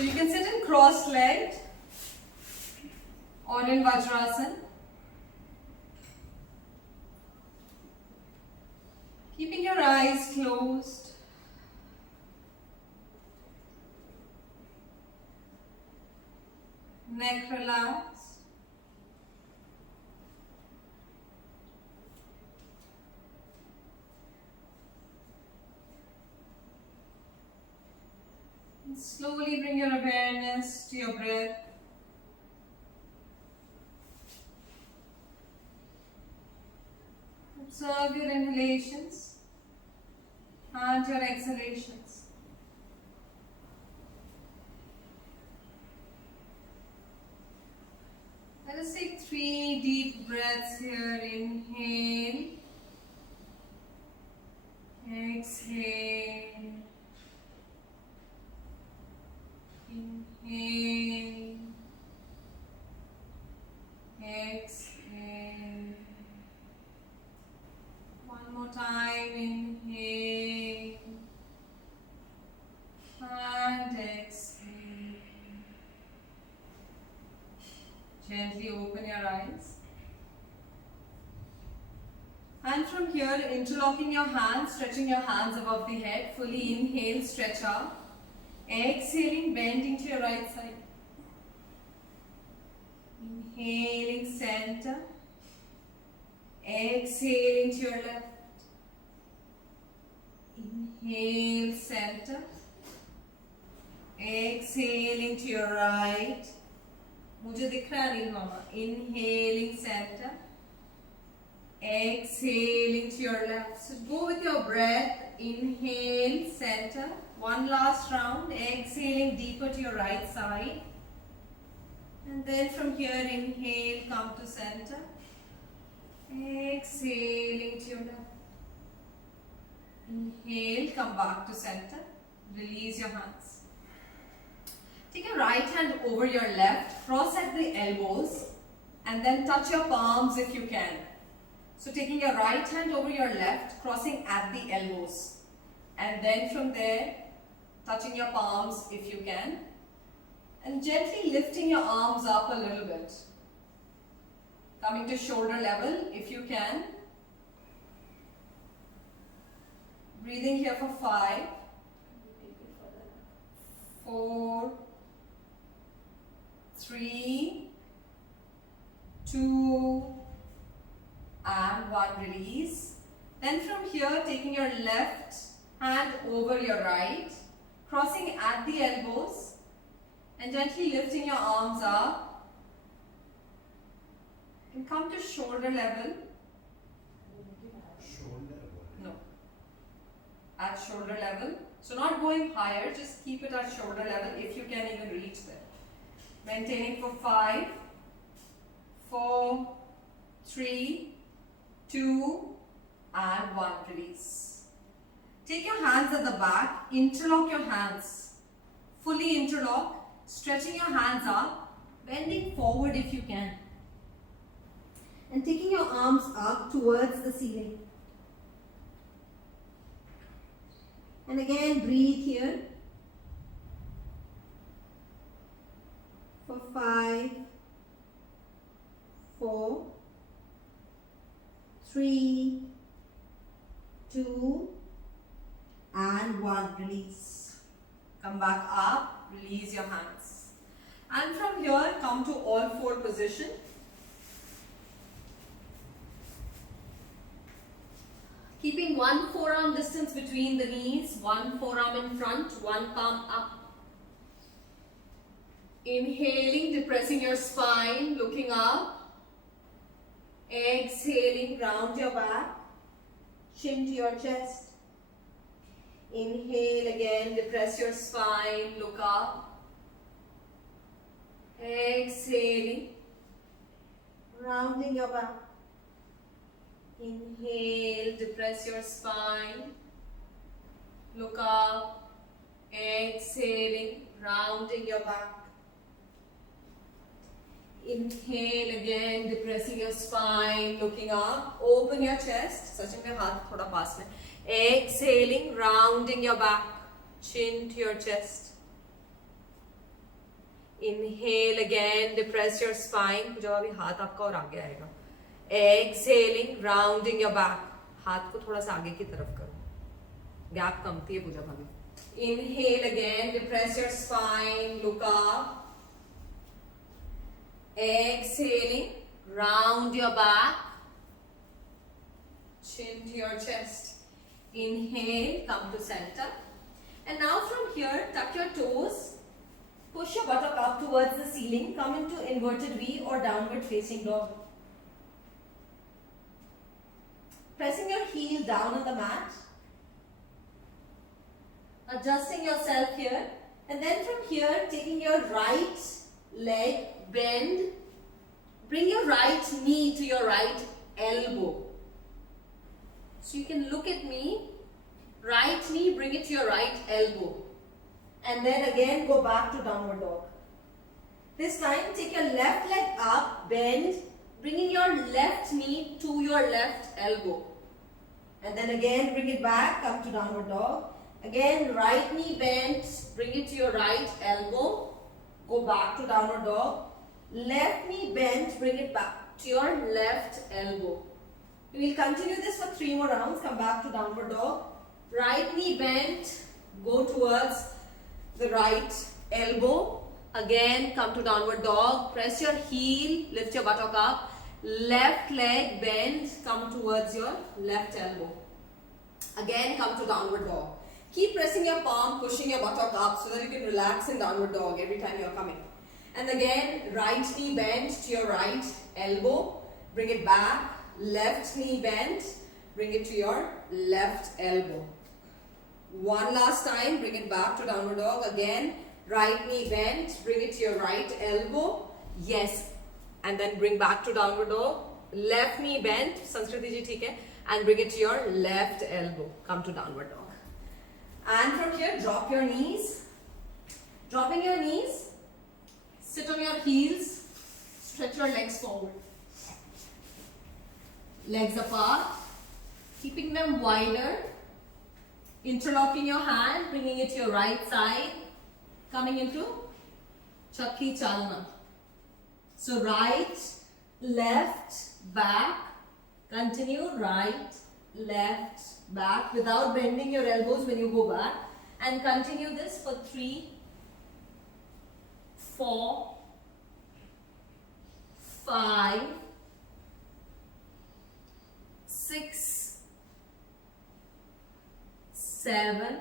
So you can sit in cross-legged or in Vajrasana. Keeping your eyes closed. Neck relaxed. And slowly bring your awareness to your breath. Observe your inhalations and your exhalations. Let us take 3 deep breaths here. Inhale, exhale, inhale, exhale. One more time, inhale and exhale. Gently open your eyes. And from here, interlocking your hands, stretching your hands above the head. Fully inhale, stretch out. Exhaling, bending to your right side. Inhaling, center. Exhaling to your left. Inhale, center. Exhaling to your right. मुझे दिख रहा नहीं मामा. Inhaling, center. Exhaling to your left. So go with your breath. Inhale, center. One last round. Exhaling deeper to your right side. And then from here, inhale, come to center. Exhaling to your left. Inhale, come back to center. Release your hands. Take your right hand over your left, cross at the elbows, and then touch your palms if you can. So taking your right hand over your left, crossing at the elbows, and then from there, touching your palms if you can, and gently lifting your arms up a little bit. Coming to shoulder level if you can. Breathing here for 5, 4, 3, 2, and 1. Release. Then from here, taking your left hand over your right, crossing at the elbows, and gently lifting your arms up. And come to shoulder level. No. At shoulder level. So not going higher, just keep it at shoulder level if you can even reach there. Maintaining for 5, 4, 3, 2, and 1. Release. Take your hands at the back, interlock your hands. Fully interlock, stretching your hands up, bending forward if you can. And taking your arms up towards the ceiling. And again, breathe here. For 5, 4, 3, 2, and 1. Release. Come back up, release your hands. And from here, come to all 4 position. Keeping one forearm distance between the knees, one forearm in front, one palm up. Inhaling, depressing your spine, looking up. Exhaling, round your back, chin to your chest. Inhale again, depress your spine, look up. Exhaling, rounding your back. Inhale, depress your spine, look up. Exhaling, rounding your back. Inhale again, depressing your spine, looking up. Open your chest. Sachin mein haath thoda paas mein. Exhaling, rounding your back, chin to your chest. Inhale again, depress your spine. जब अभी हाथ आपका और आगे आएगा. Exhaling, rounding your back. हाथ को थोड़ा सा आगे की तरफ करो. Gap कमती है पूजा भाभी. Inhale again, depress your spine, look up. Exhaling, round your back. Chin to your chest. Inhale, come to center. And now from here, tuck your toes. Push your buttock up towards the ceiling. Come into inverted V or downward facing dog. Pressing your heel down on the mat. Adjusting yourself here. And then from here, taking your right leg, bend. Bring your right knee to your right elbow. So you can look at me. Right knee, bring it to your right elbow. And then again go back to downward dog. This time take your left leg up, bend, bringing your left knee to your left elbow. And then again bring it back, come to downward dog. Again right knee bent, bring it to your right elbow. Go back to downward dog. Left knee bent, bring it back to your left elbow. We will continue this for 3 more rounds. Come back to downward dog. Right knee bent, go towards the right elbow. Again, come to downward dog. Press your heel, lift your buttock up. Left leg bend, come towards your left elbow. Again, come to downward dog. Keep pressing your palm, pushing your buttock up so that you can relax in downward dog every time you're coming. And again, right knee bent to your right elbow. Bring it back. Left knee bent. Bring it to your left elbow. One last time, bring it back to downward dog. Again, right knee bent, bring it to your right elbow. Yes. And then bring back to downward dog. Left knee bent, Sanskriti ji theek hai, and bring it to your left elbow. Come to downward dog. And from here, drop your knees. Dropping your knees, sit on your heels, stretch your legs forward. Legs apart, keeping them wider. Interlocking your hand, bringing it to your right side, coming into Chakri Chalna. So right, left, back, continue right, left, back without bending your elbows when you go back, and continue this for 3, 4, 5, 6, 7,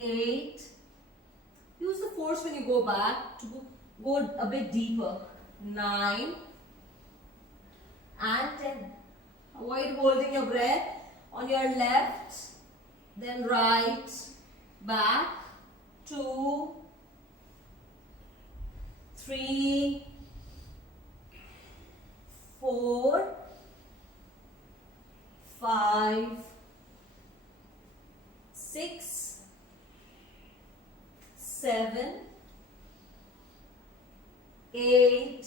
8. Use the force when you go back to go a bit deeper. 9 and 10. Avoid holding your breath on your left, then right, back. 2, 3, 4, 5, 6, 7, 8,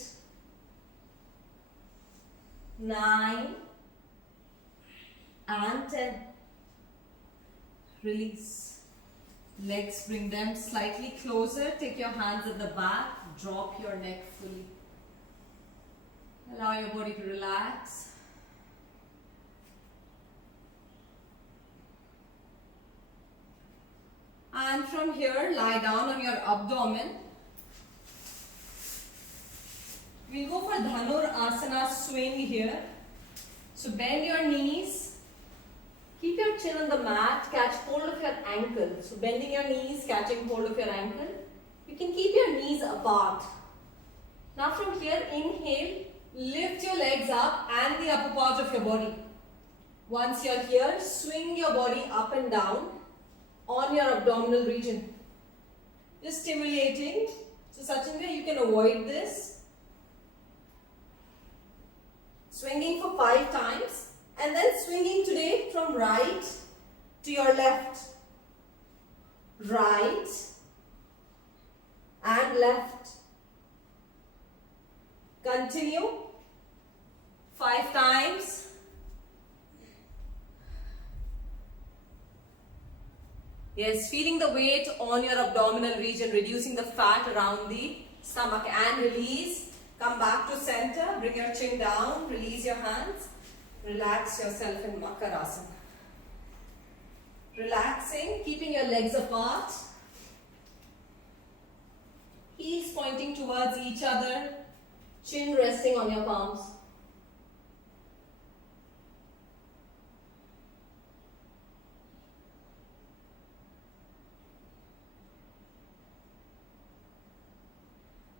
9 and 10. Release. Legs, bring them slightly closer. Take your hands at the back. Drop your neck fully. Allow your body to relax. And from here, lie down on your abdomen. We'll go for Dhanur Asana swing here. So bend your knees. Keep your chin on the mat. Catch hold of your ankle. So bending your knees, catching hold of your ankle. You can keep your knees apart. Now from here, inhale. Lift your legs up and the upper part of your body. Once you're here, swing your body up and down on your abdominal region. Just stimulating. So such a way you can avoid this. Swinging for 5 times and then swinging today from right to your left. Right and left. Continue 5 times. Yes, feeling the weight on your abdominal region, reducing the fat around the stomach, and release. Come back to center, bring your chin down, release your hands, relax yourself in Makarasana. Relaxing, keeping your legs apart, heels pointing towards each other, chin resting on your palms.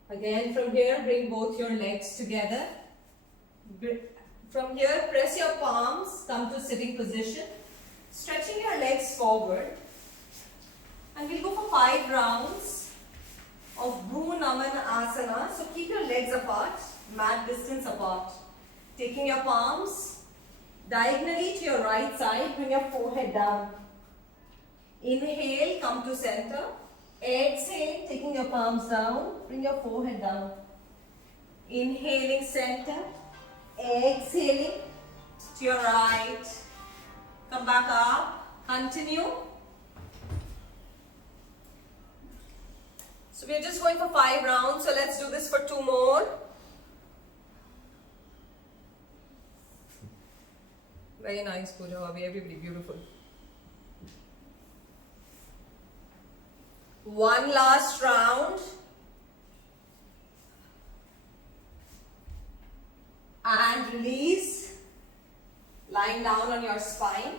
Again, from here, bring both your legs together. From here, press your palms, come to sitting position. Stretching your legs forward. And we'll go for 5 rounds of Bhu Naman Asana. So keep your legs apart, mat distance apart. Taking your palms diagonally to your right side, bring your forehead down. Inhale, come to center. Exhale, taking your palms down, bring your forehead down. Inhaling center, exhaling to your right. Come back up, continue. So we are just going for 5 rounds, so let's do this for 2 more. Very nice, Pooja Bhabhi, everybody beautiful. 1 last round. And release. Lying down on your spine.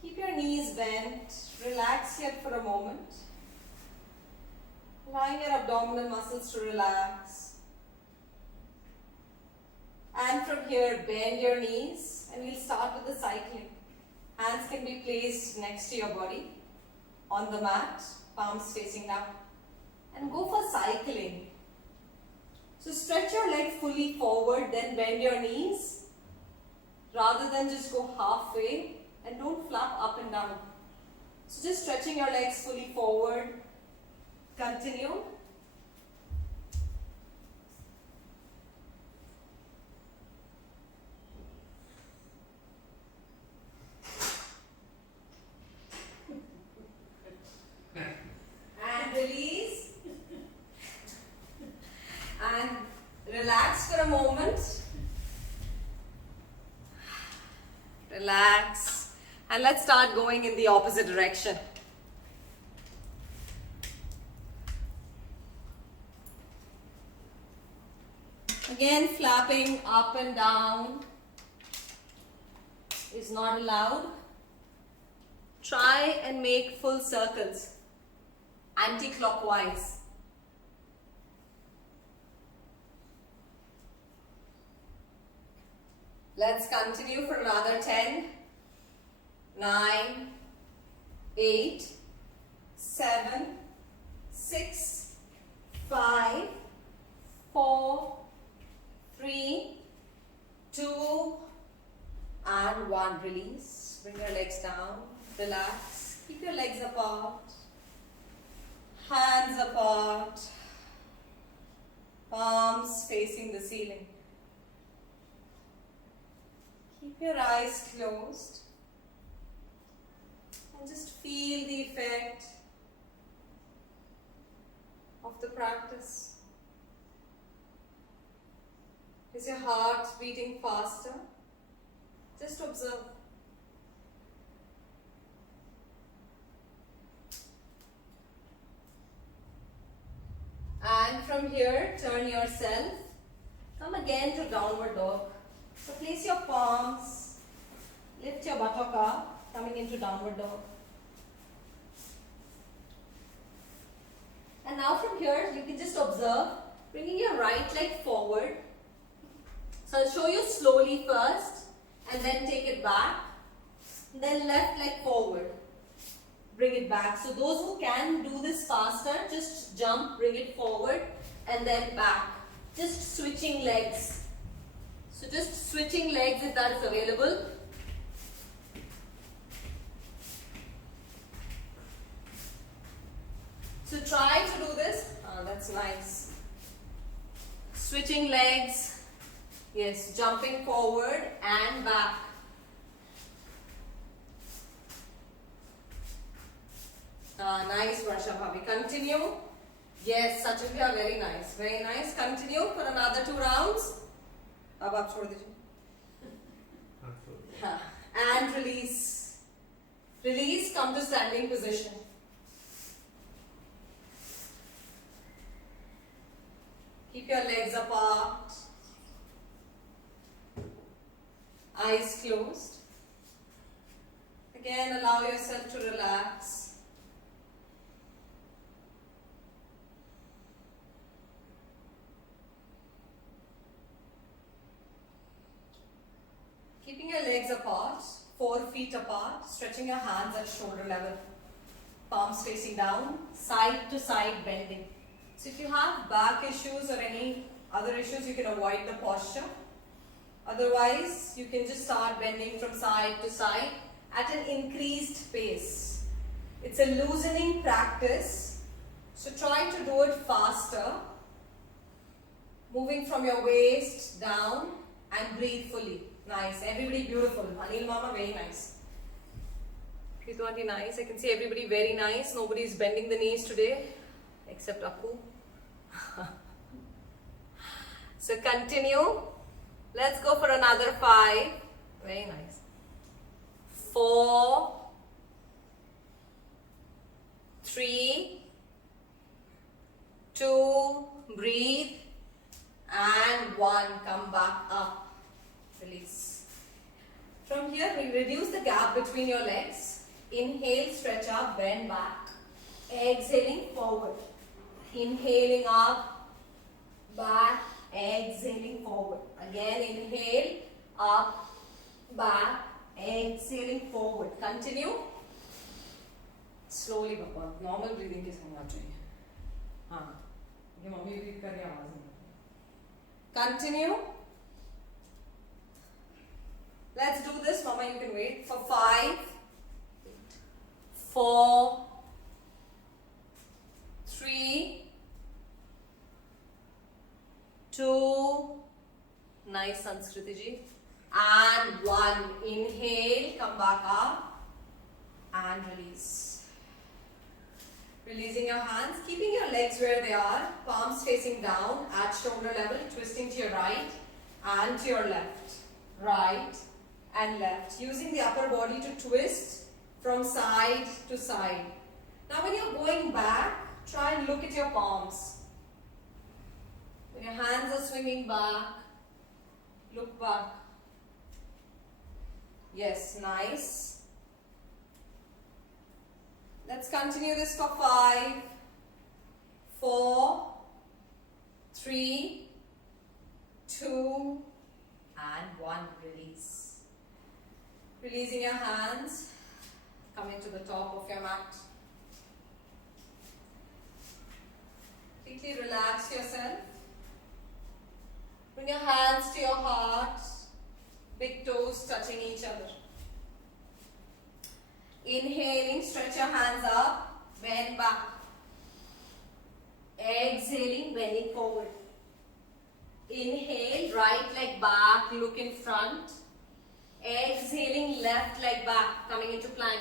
Keep your knees bent. Relax here for a moment. Allowing your abdominal muscles to relax. And from here, bend your knees. And we'll start with the cycling. Hands can be placed next to your body. On the mat, palms facing down, and go for cycling. So stretch your leg fully forward, then bend your knees rather than just go halfway, and don't flap up and down. So just stretching your legs fully forward. Continue. Release and relax for a moment. Relax, and let's start going in the opposite direction. Again, flapping up and down is not allowed. Try and make full circles. Anti-clockwise. Let's continue for another 10, 9, 8, 7, 6, 5, 4, 3, 2, and 1. Release. Bring your legs down. Relax. Keep your legs apart. Hands apart, palms facing the ceiling. Keep your eyes closed and just feel the effect of the practice. Is your heart beating faster? Just observe. And from here, turn yourself. Come again to downward dog. So place your palms, lift your buttock up, coming into downward dog. And now from here, you can just observe, bringing your right leg forward. So I'll show you slowly first, and then take it back. Then left leg forward. Bring it back. So those who can do this faster, just jump, bring it forward and then back. Just switching legs. So just switching legs if that is available. So try to do this. That's nice. Switching legs. Yes, jumping forward and back. Nice, Varsha Bhavi. Continue. Yes, Sachinbhya, very nice. Very nice. Continue for another 2 rounds. अब आप छोड़ दीजिए. And release. Release, come to standing position. Keep your legs apart. Eyes closed. Again, allow yourself to relax. Keeping your legs apart, 4 feet apart, stretching your hands at shoulder level. Palms facing down, side to side bending. So if you have back issues or any other issues, you can avoid the posture. Otherwise, you can just start bending from side to side at an increased pace. It's a loosening practice, so try to do it faster. Moving from your waist down and breathe fully. Nice. Everybody beautiful. Anil Mama, very nice. Kritu Aunty, nice. I can see everybody very nice. Nobody is bending the knees today except Akku. So continue. Let's go for another 5. Very nice. 4, 3, 2, breathe, and 1. Come back up. Release. From here, we reduce the gap between your legs. Inhale, stretch up, bend back. Exhaling forward. Inhaling up, back, exhaling forward. Again, inhale, up, back, exhaling forward. Continue. Slowly, Papa. Normal breathing के संग आप चाहिए. हाँ. ये mummy breathe कर रही आवाज़ नहीं. Continue. Let's do this, Mama. You can wait for 5, 4, 3, 2. Nice, Sanskriti ji. And 1. Inhale, come back up and release. Releasing your hands, keeping your legs where they are, palms facing down at shoulder level, twisting to your right and to your left. Right and left. Using the upper body to twist from side to side. Now when you're going back, try and look at your palms. When your hands are swinging back, look back. Yes, nice. Let's continue this for 5, 4, 3, 2, and 1. Release. Releasing your hands, coming to the top of your mat. Completely relax yourself. Bring your hands to your heart, big toes touching each other. Inhaling, stretch your hands up, bend back. Exhaling, bending forward. Inhale, right leg back, look in front. Exhaling, left leg back, coming into plank.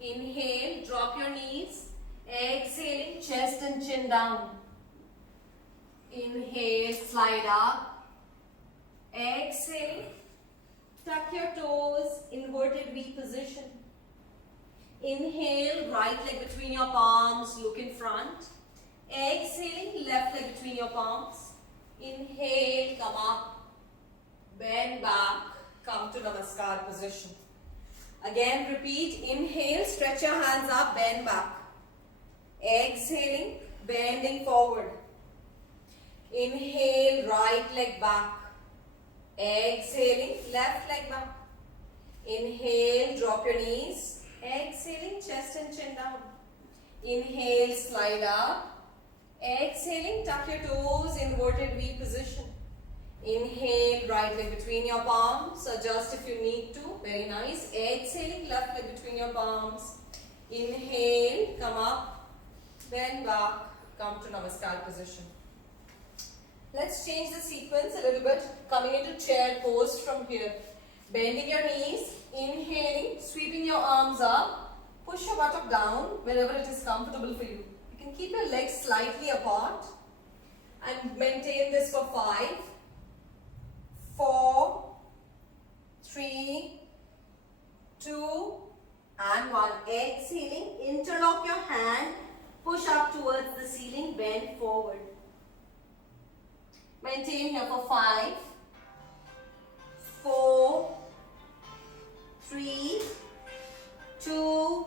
Inhale, drop your knees. Exhaling, chest and chin down. Inhale, slide up. Exhaling, tuck your toes, inverted V position. Inhale, right leg between your palms, look in front. Exhaling, left leg between your palms. Inhale, come up, bend back, come to Namaskar position. Again, repeat. Inhale, stretch your hands up, bend back. Exhaling, bending forward. Inhale, right leg back. Exhaling, left leg back. Inhale, drop your knees. Exhaling, chest and chin down. Inhale, slide up. Exhaling, tuck your toes, inverted V position. Inhale, right leg between your palms. Adjust if you need to. Very nice. Exhaling, left leg between your palms. Inhale, come up, bend back, come to Namaskar position. Let's change the sequence a little bit. Coming into chair pose from here. Bending your knees, inhaling, sweeping your arms up. Push your buttock down wherever it is comfortable for you. You can keep your legs slightly apart and maintain this for 5, 4, 3, 2 and 1. Exhaling, interlock your hand, push up towards the ceiling, bend forward. Maintain here for 5, 4, 3, 2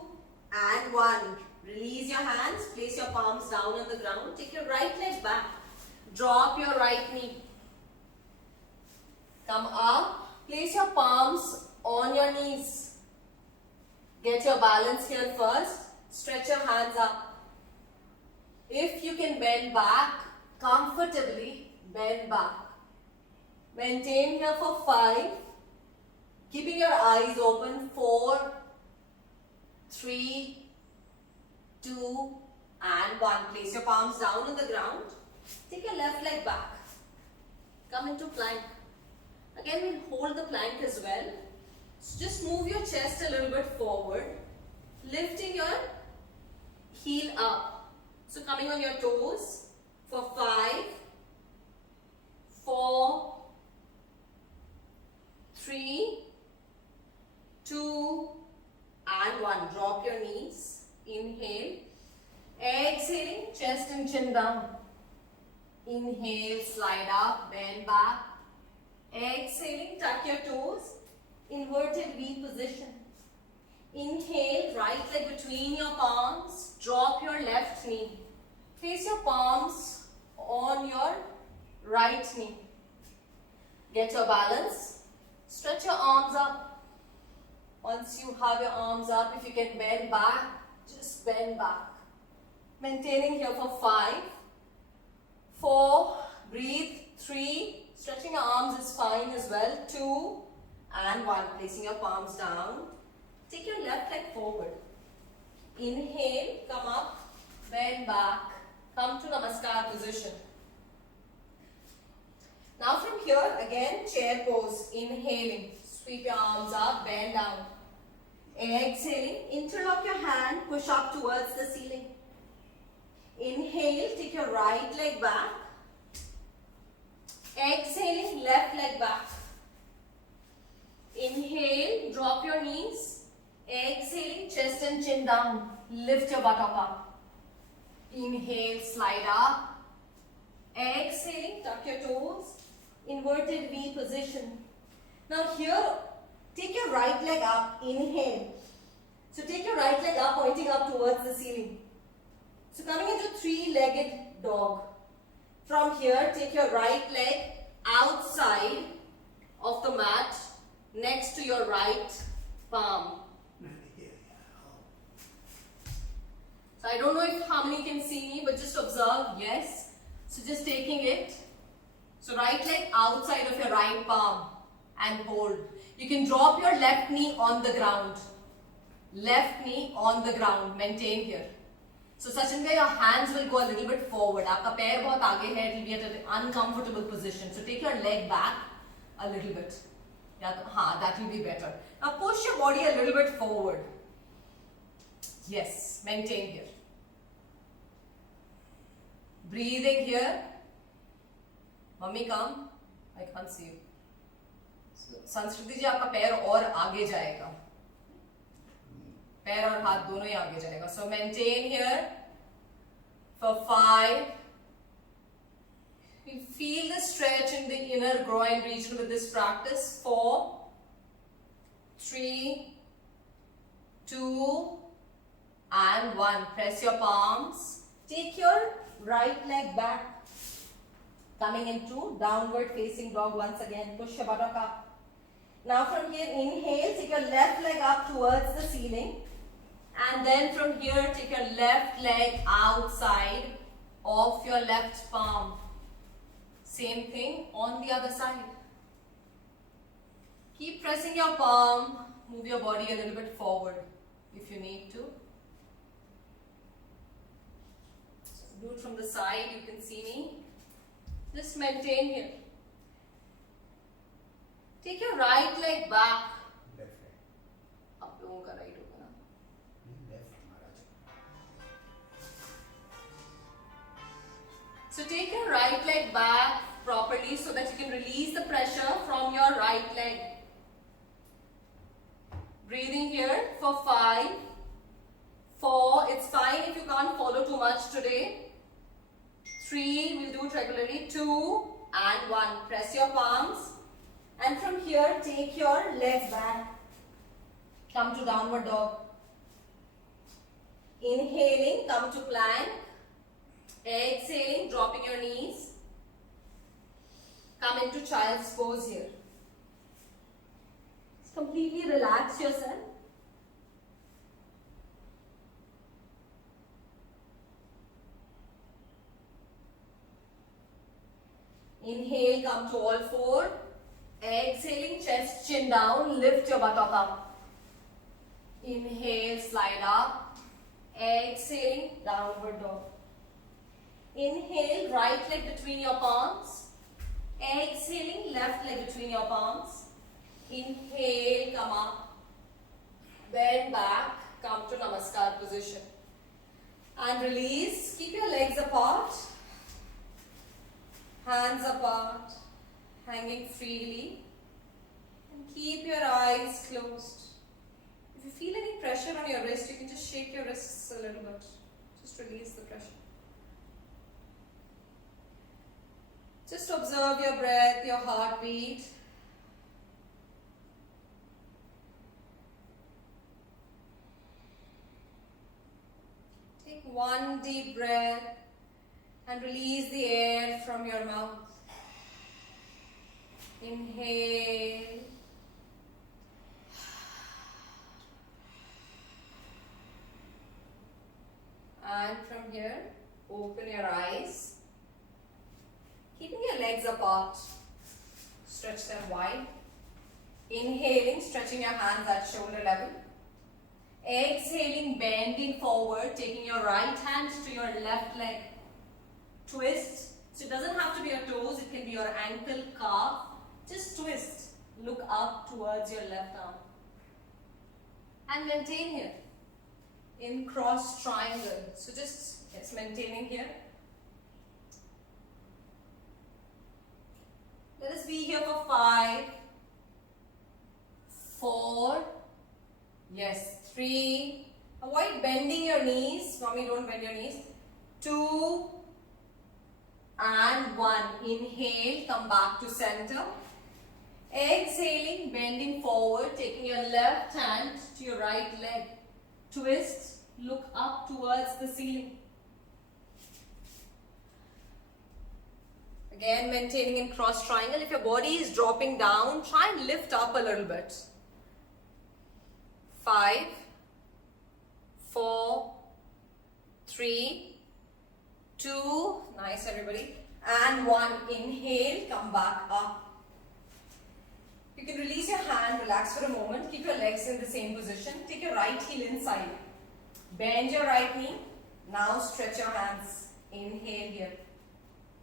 and 1. Release your hands, place your palms down on the ground. Take your right leg back. Drop your right knee. Come up. Place your palms on your knees. Get your balance here first. Stretch your hands up. If you can bend back comfortably, bend back. Maintain here for 5. Keeping your eyes open. 4, 3, 2 and 1. Place your palms down on the ground. Take your left leg back. Come into plank. Again, we'll hold the plank as well. So just move your chest a little bit forward. Lifting your heel up. So coming on your toes for 5, 4, 3, 2 and 1. Drop your knees. Inhale. Exhaling, chest and chin down. Inhale, slide up, bend back. Exhaling, tuck your toes. Inverted V position. Inhale, right leg between your palms. Drop your left knee. Place your palms on your right knee. Get your balance. Stretch your arms up. Once you have your arms up, if you can bend back, just bend back. Maintaining here for 5, 4, breathe, 3, stretching your arms is fine as well, 2 and 1. Placing your palms down. Take your left leg forward. Inhale, come up, bend back, come to Namaskar position. Now from here, again, chair pose. Inhaling, sweep your arms up, bend down. Exhaling, interlock your hand, push up towards the ceiling. Inhale, take your right leg back. Exhaling, left leg back. Inhale, drop your knees. Exhaling, chest and chin down. Lift your buttock up. Inhale, slide up. Exhaling, tuck your toes. Inverted V position. Now here, take your right leg up. Inhale. So take your right leg up, pointing up towards the ceiling. So coming into three-legged dog. From here, take your right leg outside of the mat, next to your right palm. So I don't know how many can see me, but just observe, yes. So just taking it. So right leg outside of your right palm and hold. You can drop your left knee on the ground. Left knee on the ground. Maintain here. So Sachin bhai, your hands will go a little bit forward. Aapka pair bahut aage hai, it will be at an uncomfortable position. So take your leg back a little bit. That will be better. Now push your body a little bit forward. Yes, maintain here. Breathing here. Mummy, come. I can't see you. संस्कृति जी आपका पैर और आगे जाएगा, पैर और हाथ दोनों ही आगे जाएगा. So maintain here for 5. You feel the stretch in the inner groin region with this practice. 4, 3, 2 and 1. Press your palms. Take your right leg back. Coming into downward facing dog once again. Push your buttock up. Now from here, inhale, take your left leg up towards the ceiling. And then from here, take your left leg outside of your left palm. Same thing on the other side. Keep pressing your palm. Move your body a little bit forward if you need to. So do it from the side, you can see me. Just maintain here. Take your right leg back. Left leg. आप लोगों का right होगा ना? So take your right leg back properly so that you can release the pressure from your right leg. Breathing here for 5, 4, it's fine if you can't follow too much today. 3, we'll do it regularly. 2 and 1. Press your palms. And from here, take your legs back. Come to downward dog. Inhaling, come to plank. Exhaling, dropping your knees. Come into child's pose here. Just completely relax yourself. Inhale, come to all four. Exhaling, chest, chin down, lift your buttock up. Inhale, slide up. Exhaling, downward dog. Inhale, right leg between your palms. Exhaling, left leg between your palms. Inhale, come up. Bend back, come to Namaskar position. And release, keep your legs apart. Hands apart, hanging freely. And keep your eyes closed. If you feel any pressure on your wrist, you can just shake your wrists a little bit. Just release the pressure. Just observe your breath, your heartbeat. Take one deep breath and release the air from your mouth. Inhale. And from here, open your eyes. Keeping your legs apart, stretch them wide. Inhaling, stretching your hands at shoulder level. Exhaling, bending forward, taking your right hand to your left leg. Twist. So it doesn't have to be your toes, it can be your ankle, calf. Just twist. Look up towards your left arm. And maintain here. In cross triangle. So just, yes, maintaining here. Let us be here for 5, 4, yes, 3. Avoid bending your knees. Mommy, don't bend your knees. 2 and 1. Inhale, come back to center. Exhaling, bending forward, taking your left hand to your right leg. Twist, look up towards the ceiling. Again, maintaining in cross triangle. If your body is dropping down, try and lift up a little bit. 5, 4, 3, 2, nice everybody, and 1. Inhale, come back up. You can release your hand, relax for a moment, keep your legs in the same position. Take your right heel inside. Bend your right knee. Now stretch your hands. Inhale here.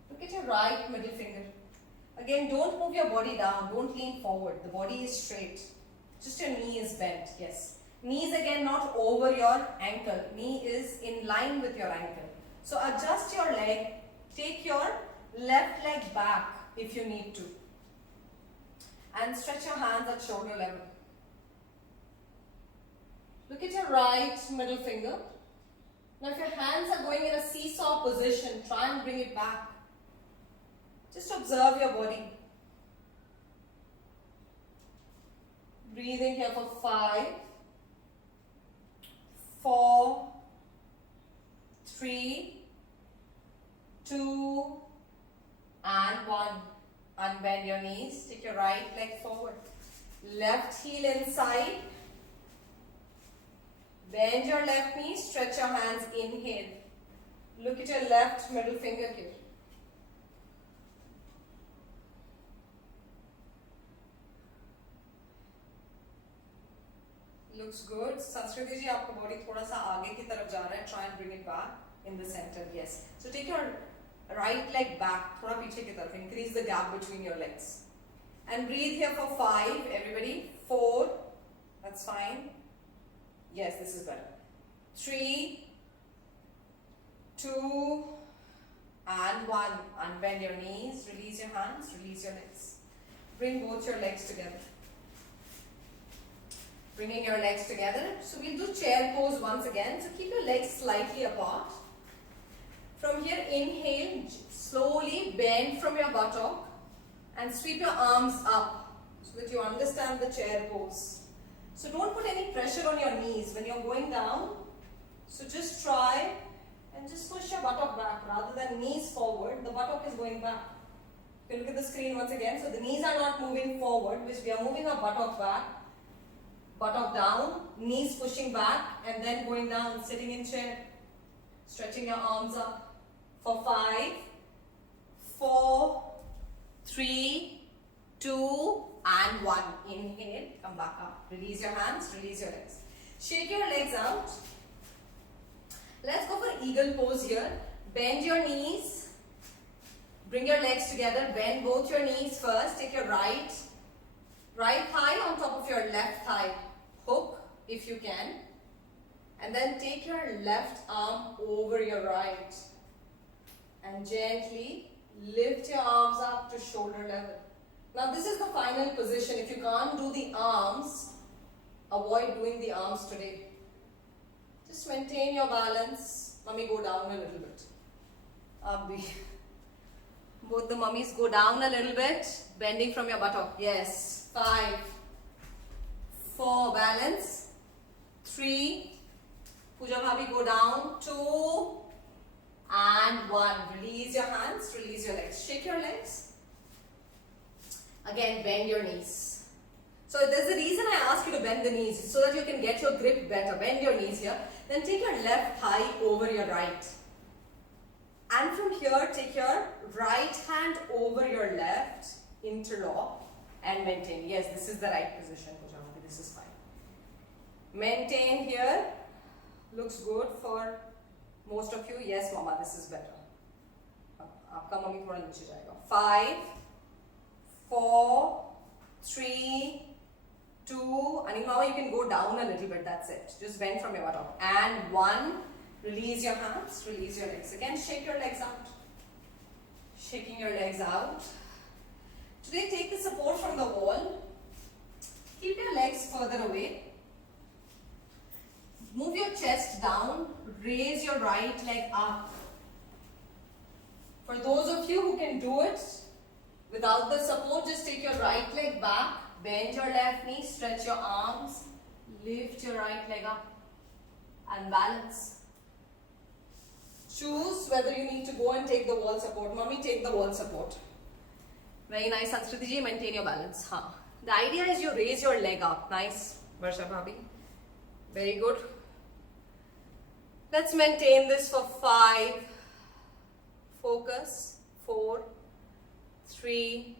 Look at your right middle finger. Again, don't move your body down. Don't lean forward. The body is straight. Just your knee is bent. Yes. Knees again not over your ankle. Knee is in line with your ankle. So adjust your leg. Take your left leg back if you need to. And stretch your hands at shoulder level. Look at your right middle finger. Now if your hands are going in a seesaw position, try and bring it back. Just observe your body. Breathing here for 5, 4, 3, 2, and 1. Unbend your knees. Take your right leg forward. Left heel inside. Bend your left knee. Stretch your hands. Inhale. Look at your left middle finger here. Looks good. Sanskriti ji, आपका body थोड़ा सा आगे की तरफ जा रहा है. Try and bring it back in the center. Yes. So take your right leg back. थोड़ा पीछे की तरफ. Increase the gap between your legs. And breathe here for 5. Everybody. 4. That's fine. Yes, this is better. 3, 2, and 1. Unbend your knees, release your hands, release your legs. Bring both your legs together. Bringing your legs together. So we'll do chair pose once again. So keep your legs slightly apart. From here, inhale, slowly bend from your buttock and sweep your arms up so that you understand the chair pose. So don't put any pressure on your knees when you're going down. So just try and just push your buttock back rather than knees forward. The buttock is going back. You can look at the screen once again. So the knees are not moving forward, which we are moving our buttock back. Buttock down, knees pushing back and then going down, sitting in chair. Stretching your arms up for 5, 4, 3, 2 and 1. Inhale, come back up. Release your hands, release your legs. Shake your legs out. Let's go for eagle pose here. Bend your knees. Bring your legs together. Bend both your knees first. Take your right thigh on top of your left thigh. Hook if you can. And then take your left arm over your right. And gently lift your arms up to shoulder level. Now this is the final position. If you can't do the arms, avoid doing the arms today. Just maintain your balance. Mummy, go down a little bit. Abhi. Both the mummies go down a little bit. Bending from your buttock. Yes. 5, 4, balance. 3, Pooja Bhabhi, go down. 2 and 1. Release your hands, release your legs. Shake your legs. Again, bend your knees. So there's a reason I ask you to bend the knees, so that you can get your grip better. Bend your knees here. Then take your left thigh over your right. And from here, take your right hand over your left, interlock and maintain. Yes, this is the right position, Pooja Bhabhi. This is fine. Maintain here. Looks good for most of you. Yes, Mama, this is better. Aapka mummy thoda niche jayega. 5, 4, 3, 2. And Mama, you can go down a little bit. That's it. Just bend from your buttock. And 1. Release your hands. Release your legs. Again, shake your legs out. Shaking your legs out. Today, take the support from the wall. Keep your legs further away. Move your chest down. Raise your right leg up. For those of you who can do it without the support, just take your right leg back. Bend your left knee. Stretch your arms. Lift your right leg up. And balance. Choose whether you need to go and take the wall support. Mummy, take the wall support. Very nice, Sanskriti ji. Maintain your balance. Huh. The idea is you raise your leg up. Nice, Varsha Bhabhi. Very good. Let's maintain this for 5. Focus. 4, 3,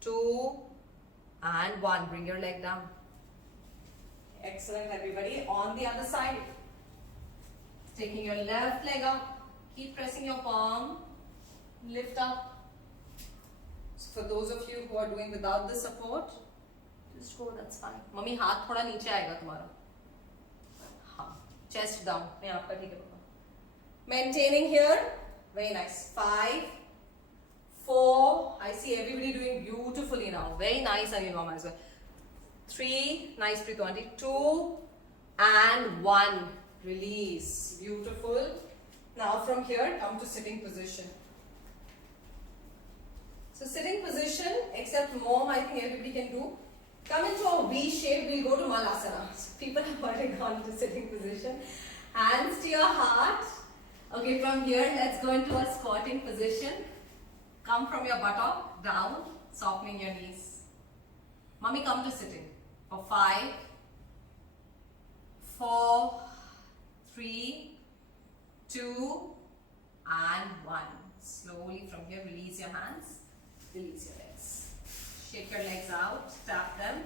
2, and 1. Bring your leg down. Excellent, everybody. On the other side. Taking your left leg up. Keep pressing your palm. Lift up. So for those of you who are doing without the support, just go, that's fine. Mummy, हाथ थोड़ा नीचे आएगा तुम्हारा. हाँ. Chest down. मैं आपका ठीक है पापा. Maintaining here. Very nice. 5, 4. I see everybody doing beautifully now. Very nice, Anil Mama as well. 3. Nice, Prithwanti. 2 and 1. Release. Beautiful. Now from here, come to sitting position. So sitting position, except mom, I think everybody can do. Come into a V shape, we'll go to Malasana. So people have already gone to sitting position. Hands to your heart. Okay, from here, let's go into a squatting position. Come from your buttock, down, softening your knees. Mummy, come to sitting. For 5, 4, 3, 2, and 1. Slowly from here, release your hands, release your legs. Shake your legs out, tap them,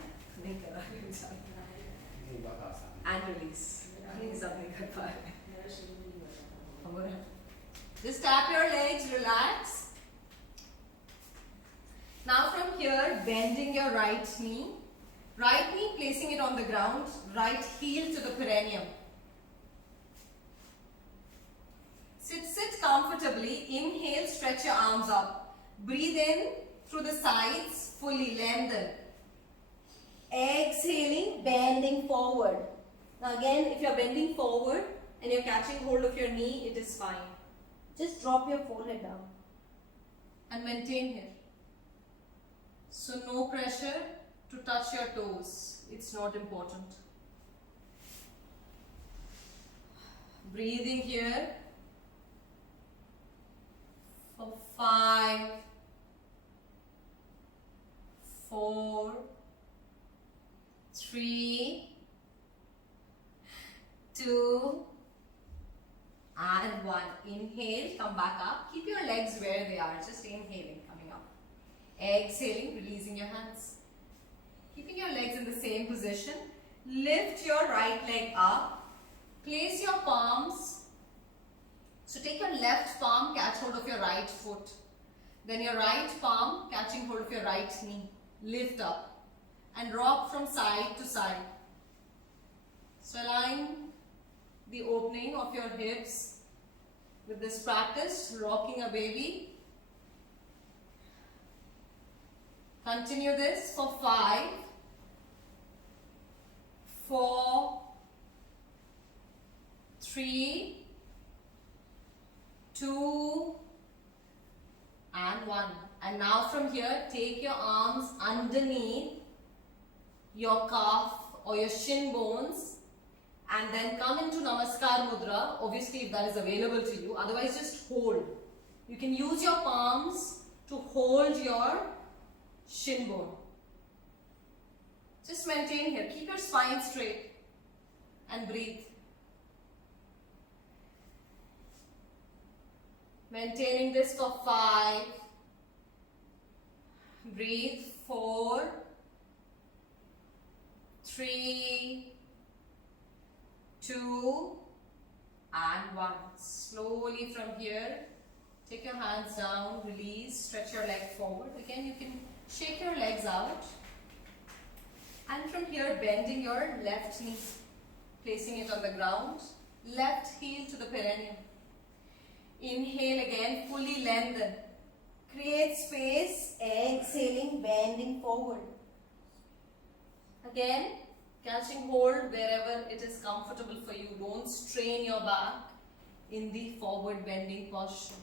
and release. Just tap your legs, relax. Now from here, bending your right knee placing it on the ground, right heel to the perineum. Sit comfortably. slowly. Inhale, stretch your arms up. Breathe in through the sides, fully lengthen. Exhaling, bending forward. Now again, if you're bending forward and you're catching hold of your knee, it is fine. Just drop your forehead down and maintain here. So no pressure to touch your toes. It's not important. Breathing here for 5, 4, 3, 2, and 1. Inhale, come back up. Keep your legs where they are. Just inhaling, coming up. Exhaling, releasing your hands. Keeping your legs in the same position. Lift your right leg up. Place your palms. So take your left palm, catch hold of your right foot. Then your right palm catching hold of your right knee. Lift up and rock from side to side. So align the opening of your hips with this practice, rocking a baby. Continue this for 5, 4, 3, 2, and 1. And now from here, take your arms underneath your calf or your shin bones and then come into Namaskar Mudra, obviously if that is available to you. Otherwise, just hold. You can use your palms to hold your shin bone. Just maintain here. Keep your spine straight and breathe. Maintaining this for 5. Breathe. 4, 3, 2, and 1. Slowly from here, take your hands down, release, stretch your leg forward. Again, you can shake your legs out. And from here, bending your left knee, placing it on the ground, left heel to the perineum. Inhale again, fully lengthen. Create space, exhaling, bending forward. Again, catching hold wherever it is comfortable for you. Don't strain your back in the forward bending posture.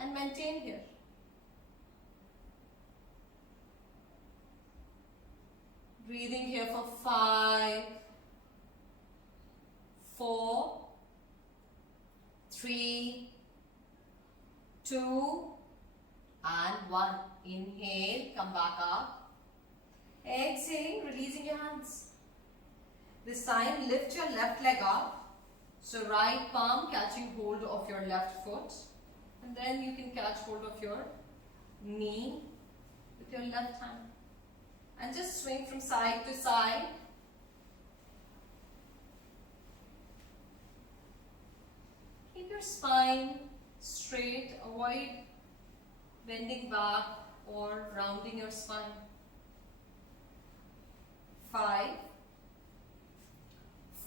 And maintain here. Breathing here for 5, 4, 3, 2, and 1. Inhale, come back up. Exhaling, releasing your hands. This time, lift your left leg up. So right palm catching hold of your left foot. And then you can catch hold of your knee with your left hand. And just swing from side to side. Keep your spine straight. Avoid bending back or rounding your spine. 5,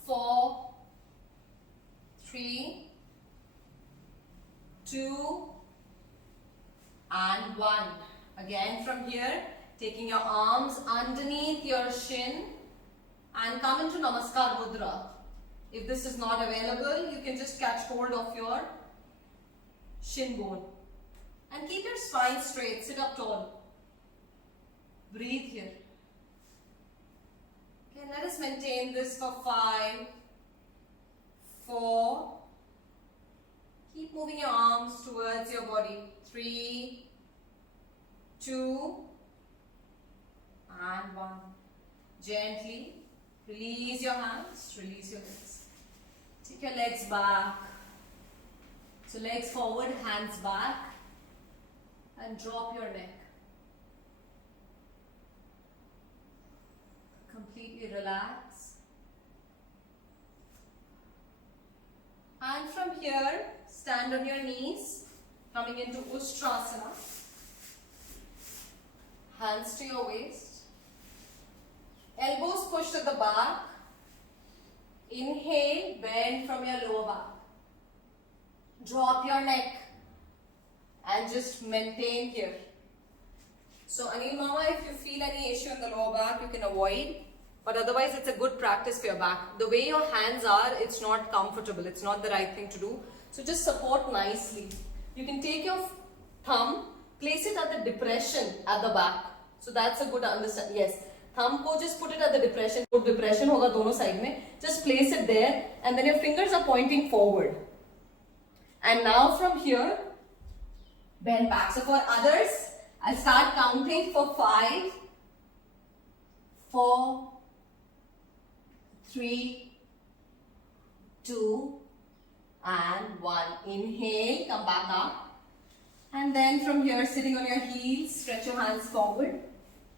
4, 3, 2, and 1. Again from here, taking your arms underneath your shin and come into Namaskar Mudra. If this is not available, you can just catch hold of your shin bone. And keep your spine straight, sit up tall. Breathe here. Okay, let us maintain this for 5, 4. Keep moving your arms towards your body. 3, 2, and 1. Gently release your hands, release your legs. Take your legs back. So legs forward, hands back, and drop your neck. Completely relax. And from here, stand on your knees, coming into Ustrasana. Hands to your waist. Elbows push to the back. Inhale, bend from your lower back. drop your neck and just maintain here. So Anil Mama, if you feel any issue in the lower back, you can avoid, but otherwise it's a good practice for your back. The way your hands are, it's not comfortable, it's not the right thing to do. So just support nicely. You can take your thumb, place it at the depression at the back. So that's a good understand. Yes, thumb ko just put it at the depression. So depression hoga dono side mein. Just place it there, and then your fingers are pointing forward. And now from here, bend back. So for others, I'll start counting for 5, 4, 3, 2, and 1. Inhale, come back up. And then from here, sitting on your heels, stretch your hands forward.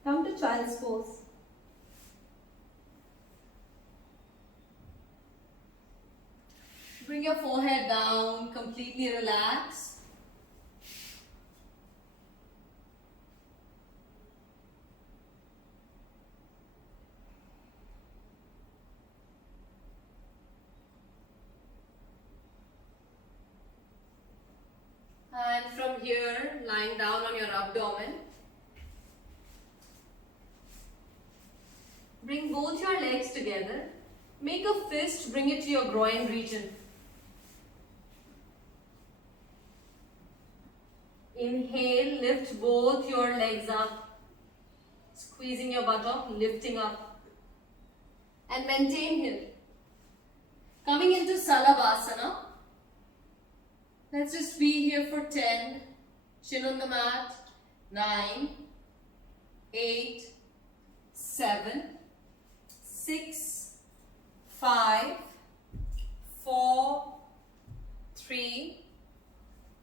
Come to child's pose. Bring your forehead down, completely relax. And from here, lying down on your abdomen, bring both your legs together. Make a fist, bring it to your groin region. Inhale, lift both your legs up, squeezing your buttock, lifting up, and maintain here. Coming into Salabhasana. Let's just be here for 10, chin on the mat, 9, 8, 7, 6, 5, 4, 3,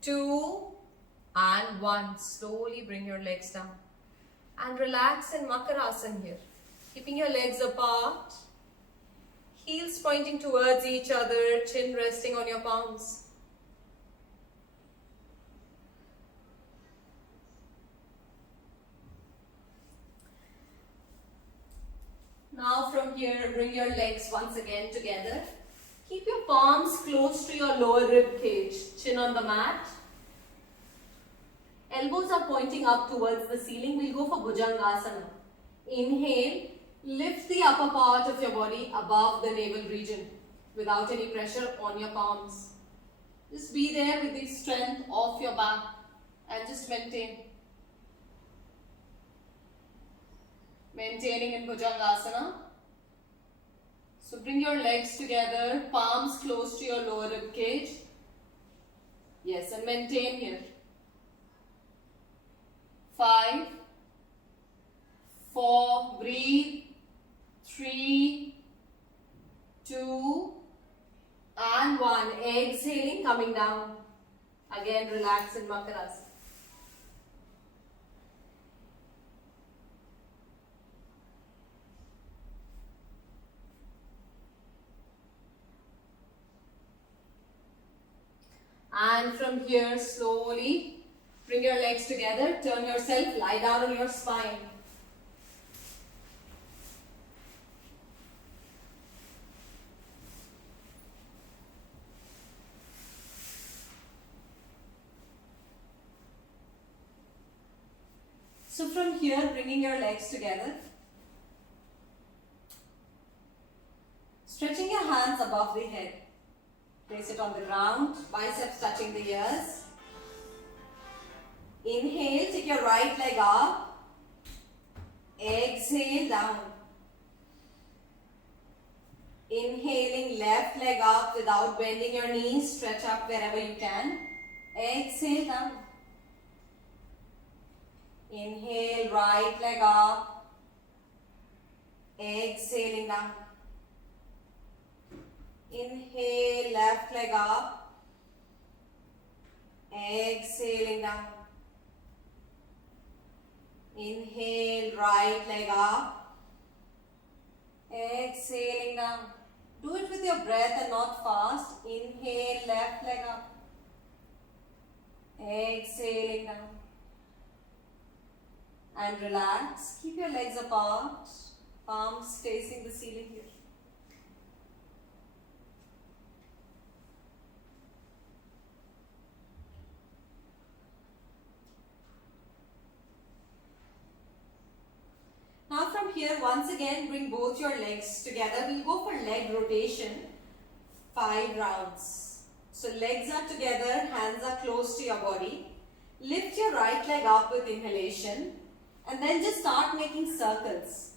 2, and 1. Slowly bring your legs down and relax in Makarasana here. Keeping your legs apart, heels pointing towards each other, chin resting on your palms. Now from here, bring your legs once again together. Keep your palms close to your lower rib cage, chin on the mat. Elbows are pointing up towards the ceiling. We'll go for Bhujangasana. Inhale, lift the upper part of your body above the navel region without any pressure on your palms. Just be there with the strength of your back and just maintain. Maintaining in Bhujangasana. So bring your legs together, palms close to your lower rib cage. Yes, and maintain here. 5, 4, breathe. 3, 2, and 1. Exhaling, coming down. Again, relax in Makarasana. And from here, slowly bring your legs together, turn yourself, lie down on your spine. So from here, bringing your legs together, stretching your hands above the head. Place it on the ground, biceps touching the ears. Inhale, take your right leg up. Exhale, down. Inhaling, left leg up without bending your knees. Stretch up wherever you can. Exhale, down. Inhale, right leg up. Exhaling, down. Inhale, left leg up. Exhaling, down. Inhale, right leg up. Exhaling down. Do it with your breath and not fast. Inhale, left leg up. Exhaling down. And relax. Keep your legs apart. Palms facing the ceiling here. here, once again, bring both your legs together. We'll go for leg rotation. 5 rounds. So legs are together, hands are close to your body. Lift your right leg up with inhalation and then just start making circles.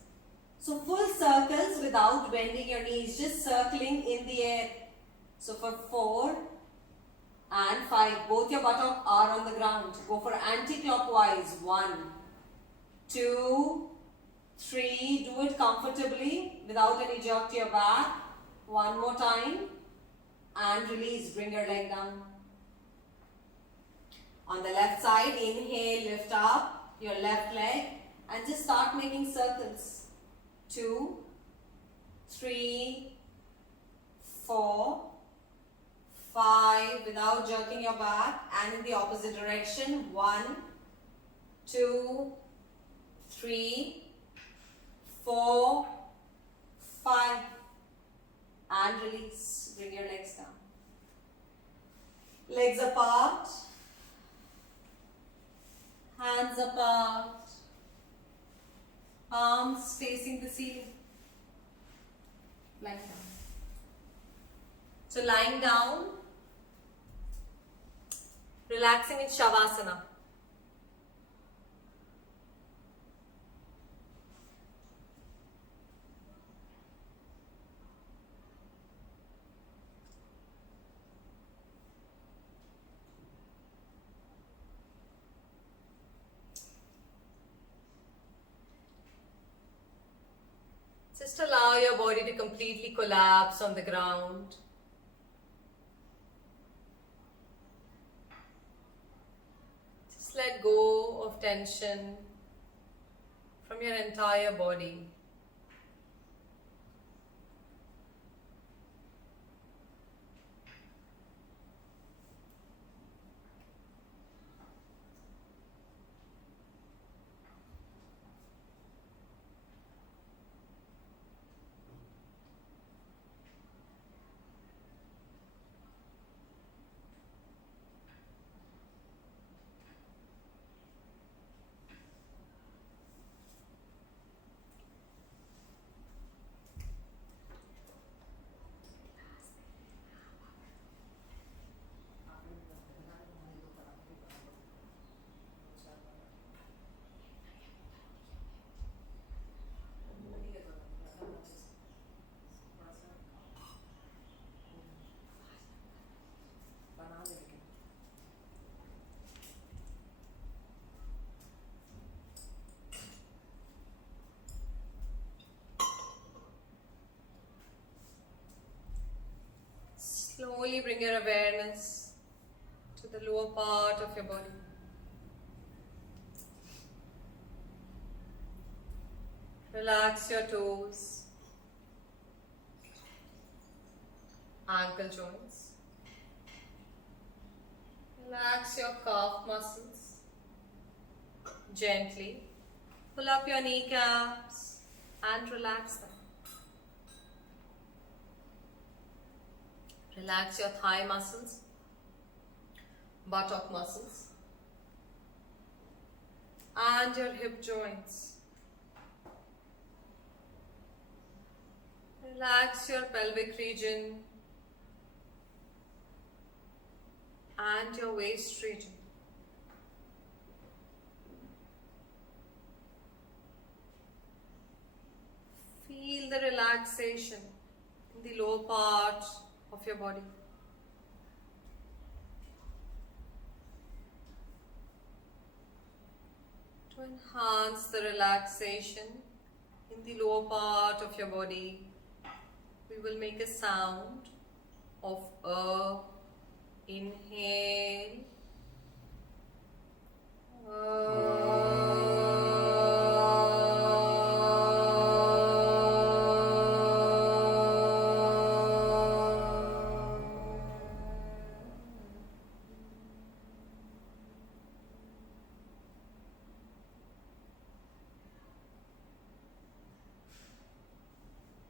So full circles without bending your knees, just circling in the air. So for 4 and 5, both your buttocks are on the ground. Go for anti-clockwise. 1, 2, 3. Do it comfortably without any jerk to your back. 1 more time. And release. Bring your leg down. On the left side, inhale, lift up your left leg and just start making circles. 2, 3, 4, 5, without jerking your back, and in the opposite direction. 1, 2, 3, 4, 5, and release. Bring your legs down. Legs apart, hands apart, arms facing the ceiling. Lying down. So lying down, relaxing in Shavasana. Just allow your body to completely collapse on the ground. Just let go of tension from your entire body. Slowly bring your awareness to the lower part of your body. Relax your toes, ankle joints. Relax your calf muscles. Gently pull up your kneecaps and relax them. Relax your thigh muscles, buttock muscles, and your hip joints. Relax your pelvic region and your waist region. Feel the relaxation in the lower part of your body. To enhance the relaxation in the lower part of your body, we will make a sound of a inhale.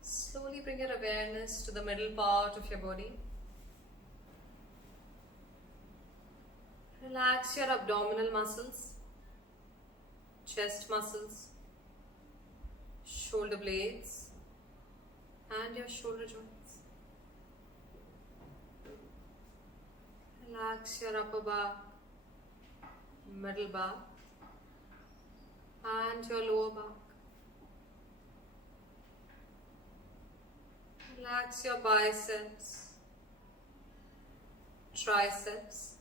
Slowly bring your awareness to the middle part of your body. Relax your abdominal muscles, chest muscles, shoulder blades and your shoulder joints. Relax your upper back, middle back, and your lower back. Relax your biceps, triceps,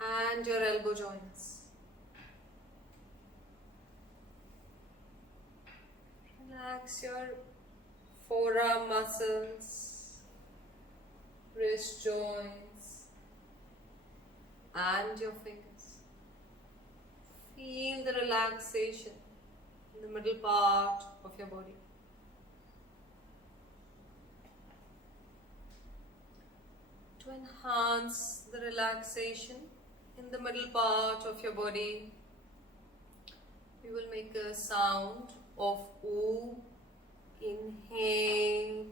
and your elbow joints. Relax your forearm muscles, wrist joints, and your fingers. Feel the relaxation in the middle part of your body. To enhance the relaxation in the middle part of your body, we will make a sound of OO. Inhale.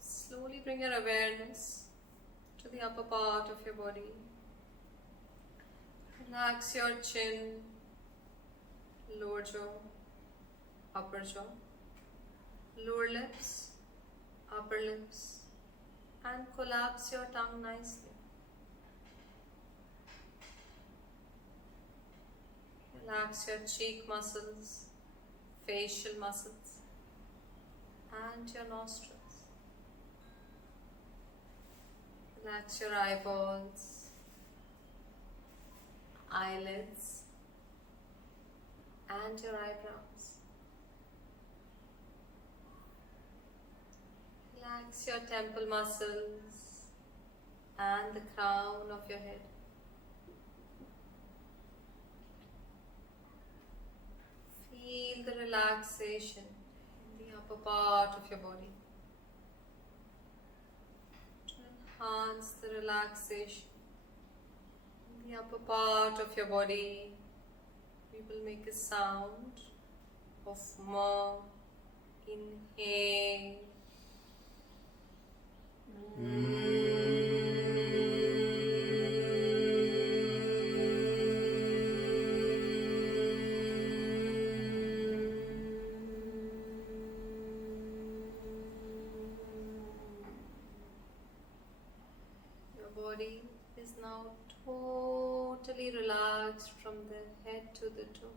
Slowly bring your awareness to the upper part of your body. Relax your chin, lower jaw, upper jaw, lower lips, upper lips, and collapse your tongue nicely. Relax your cheek muscles, facial muscles, and your nostrils. Relax your eyeballs, eyelids, and your eyebrows. Relax your temple muscles and the crown of your head. Feel the relaxation in the upper part of your body. To enhance the relaxation in the upper part of your body, we will make a sound of Ma. Inhale. Your body is now totally relaxed from the head to the toe.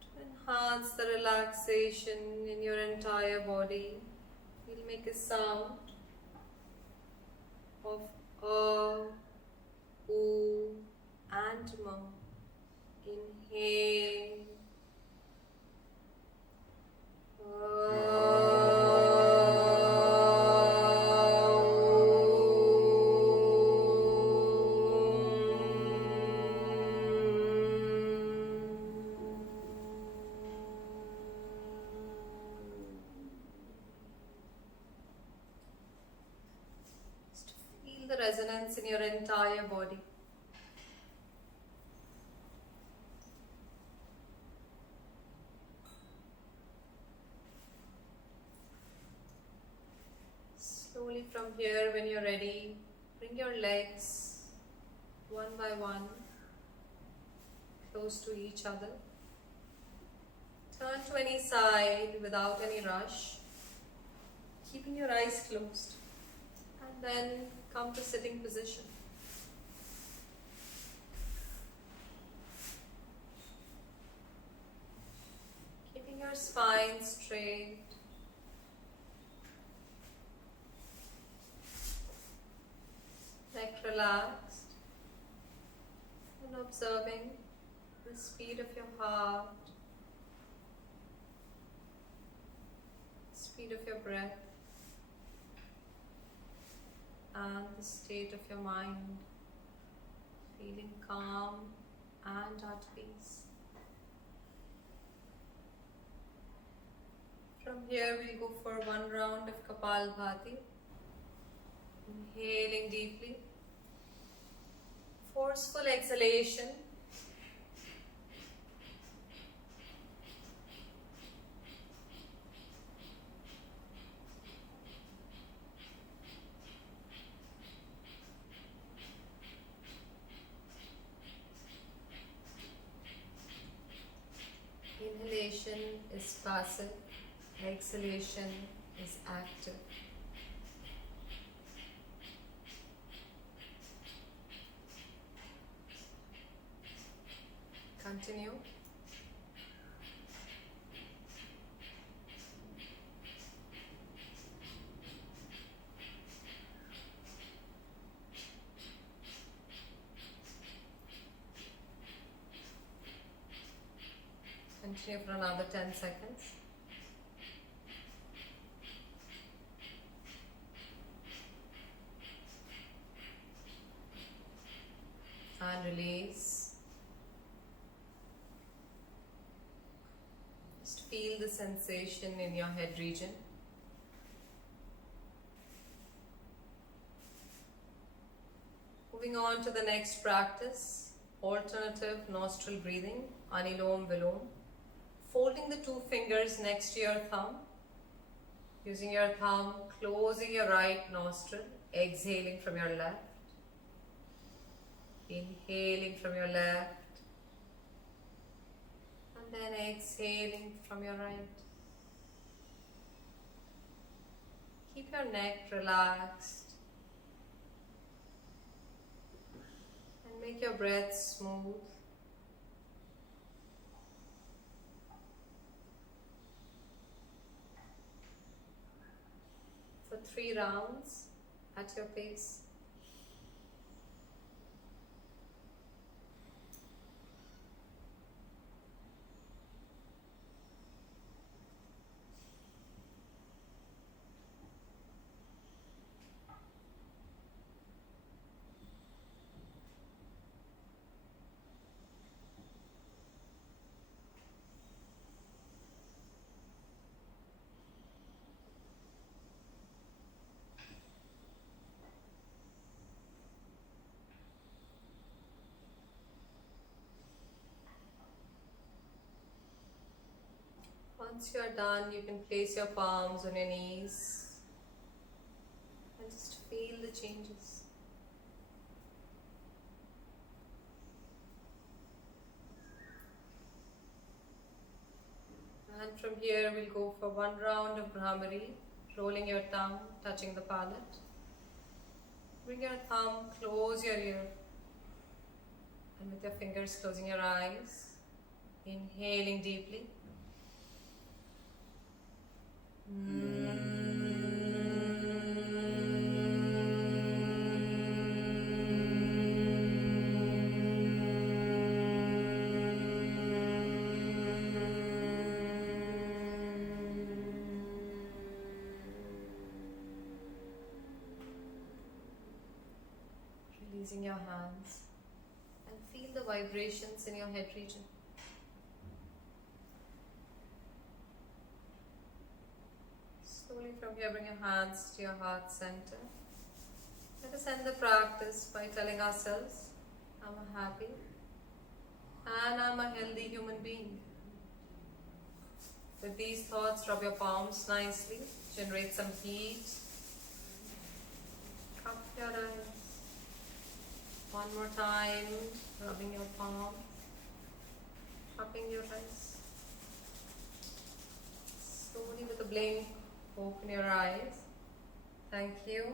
To enhance the relaxation in your entire body, we'll make a sound of Oo, and Ma. Inhale. Just feel the resonance in your entire body. Slowly from here, when you're ready, bring your legs one by one close to each other. Turn to any side without any rush, keeping your eyes closed, and then come to sitting position. Keeping your spine straight. Neck relaxed, and observing the speed of your heart, speed of your breath, and the state of your mind, feeling calm and at peace. from here we'll go for one round of Kapalbhati. Inhaling deeply. Forceful exhalation. Inhalation is passive, exhalation is active. Continue. Continue for another 10 seconds. And release. Just feel the sensation in your head region. Moving on to the next practice, alternative nostril breathing, Anilom Vilom. Folding the two fingers next to your thumb, using your thumb, closing your right nostril, exhaling from your left, inhaling from your left, and then exhaling from your right. Keep your neck relaxed and make your breath smooth. For 3 rounds at your pace. Once you are done, you can place your palms on your knees and just feel the changes. And from here, we'll go for one round of Brahmari, rolling your tongue, touching the palate. Bring your thumb, close your ear, and with your fingers closing your eyes, inhaling deeply. Releasing your hands and feel the vibrations in your head region. Slowly from here, bring your hands to your heart center. Let us end the practice by telling ourselves, I'm a happy and I'm a healthy human being. With these thoughts, rub your palms nicely, generate some heat. Cup your eyes. One more time, rubbing your palm, cupping your eyes. Slowly with a blink, open your eyes. Thank you.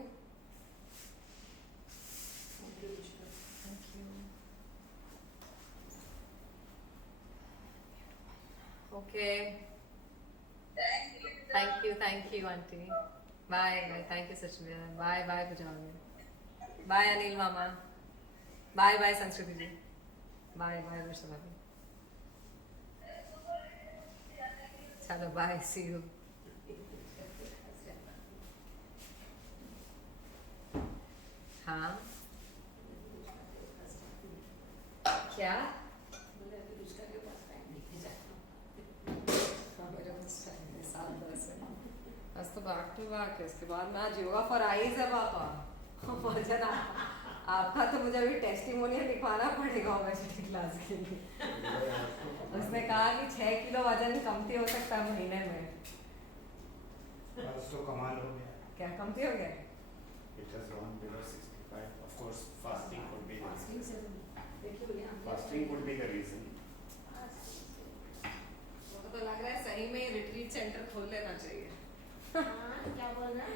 Thank you. Okay. Thank you, Auntie. Bye. Thank you, Sachmira. Bye, Pujami. Bye, Anil Mama. Bye, Sanskriti ji. Bye, Varsha Bhabi. Chalo, bye. See you. हाँ क्या मेरे पास time नहीं है 7-10 तो back to back है, इसके बाद मैं आज योगा फॉर आईज है पापा। वजन आपका तो मुझे अभी टेस्टिमोनियल लिखवाना पड़ेगा ओबेसिटी क्लास के लिए। उसने कहा कि 6 किलो वजन कमती हो सकता है महीने में। बस तो कमाल हो गया। क्या कमती हो गया? It has gone below 65. Of course, fasting could be the reason. देखिए भैया Fasting would be the reason. मुझे तो लग रहा है सही में रिट्रीट सेंटर खोल लेना चाहिए। क्या बोल रहा है?